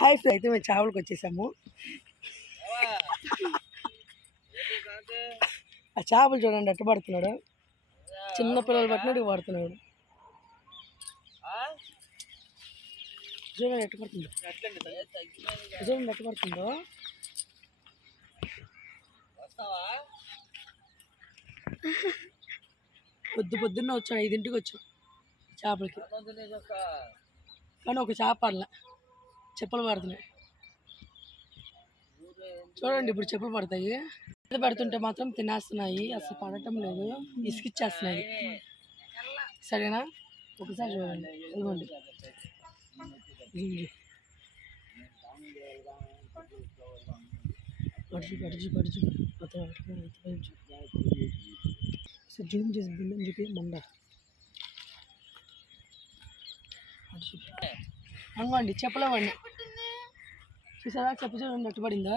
Hi friend అయితే మేము చేపలకు వచ్చేసాము. ఆ చేపలు చూడండి ఎట్ట పడుతున్నాడు? చిన్న పిల్లలు పట్టినట్టు పడుతున్నాడు. చూడండి ఎట్ట పడుతుందో. చూడండి ఎట్ట పడుతుందో. పొద్దు పొద్దున్న వచ్చాను ఐదింటికి వచ్చాం చేపలకి. కానీ ఒక చేప పడలే. చెప్పులు పడుతున్నాయి. చూడండి ఇప్పుడు చెప్పులు పడతాయి. ఇది పడుతుంటే మాత్రం తినేస్తున్నాయి. అసలు పడటం లేదు. ఇసుకిచ్చేస్తున్నాయి సరేనా? ఒకసారి చూడండి. ఇదిగోండి. పడుచు పడుచు పడుచు. మొత్తం జూమ్ చేసి బిల్లు చెప్పి మండ. పడుచు. అనుకోండి చెప్పలేమండి. చూసారా? చెప్పు చూడండి అట్టు పడిందా?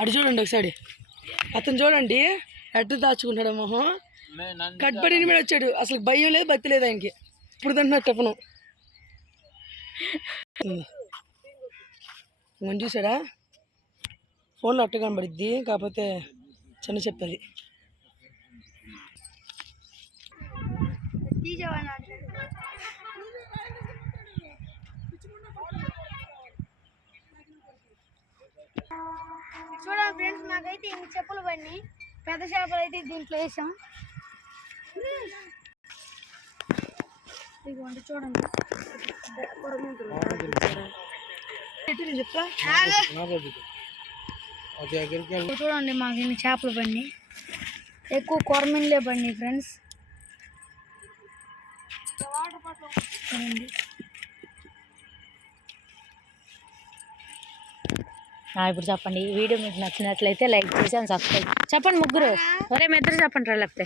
అటు చూడండి ఒకసారి. అతను చూడండి అట్టు దాచుకుంటాడు మొహం. కట్బడి మీద వచ్చాడు. అసలు భయం లేదు బతి లేదు ఆయనకి. ఇప్పుడు తింటున్నా టిఫను. మనం చూసాడా ఫోన్లో అట్టు కనబడిద్ది కాకపోతే చిన్న చెప్పది చూడండి ఫ్రెండ్స్ మాకైతే ఇన్ని చెప్పులు పడినాయి. పెద్ద చేపలు అయితే దీంట్లో వేసాం. ఇదిగోండి చూడండి. చూడండి మాకు ఇన్ని చేపలు పడినాయి. ఎక్కువ కొరమిన్లే పడినాయి ఫ్రెండ్స్. ఇప్పుడు చెప్పండి. ఈ వీడియో మీకు నచ్చినట్లయితే లైక్ చేసి అండ్ సబ్స్క్రైబ్ చెప్పండి ముగ్గురు. ఒరే మీ ఇద్దరు చెప్పండి రా లేకపోతే.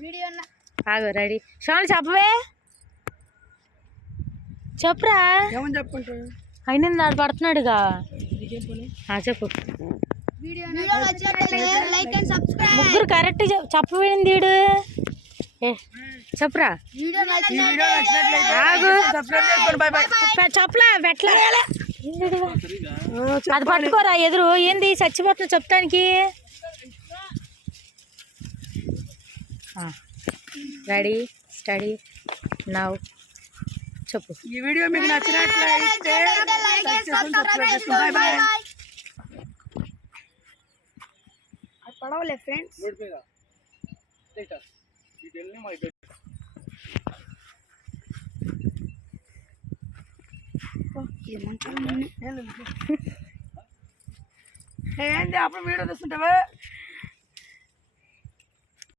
వీడియో ఆగు రెడీ. షాల్ చెప్పవే. చెప్పురా. అయినా నాడు పడుతున్నాడుగా. నీకేం పని? ఆ, చెప్పు. వీడియో నచ్చినట్లయితే లైక్ అండ్ సబ్స్క్రైబ్. ముగ్గురు కరెక్ట్ చెప్పవేంది వీడు ఏ చెప్పురా. ఆగు. చెప్పలా పెట్లా అది పట్టుకోరా ఎదురు. ఏంది? చచ్చిపోతున్నా చెప్తానికి. రెడీ స్టడీ నవ్ చెప్పు. ఈ వీడియో మీకు నచ్చినట్లయితే పడవలే ఫ్రెండ్స్ ఏంటి అప్పుడు వీడియో తీస్తుంటావా?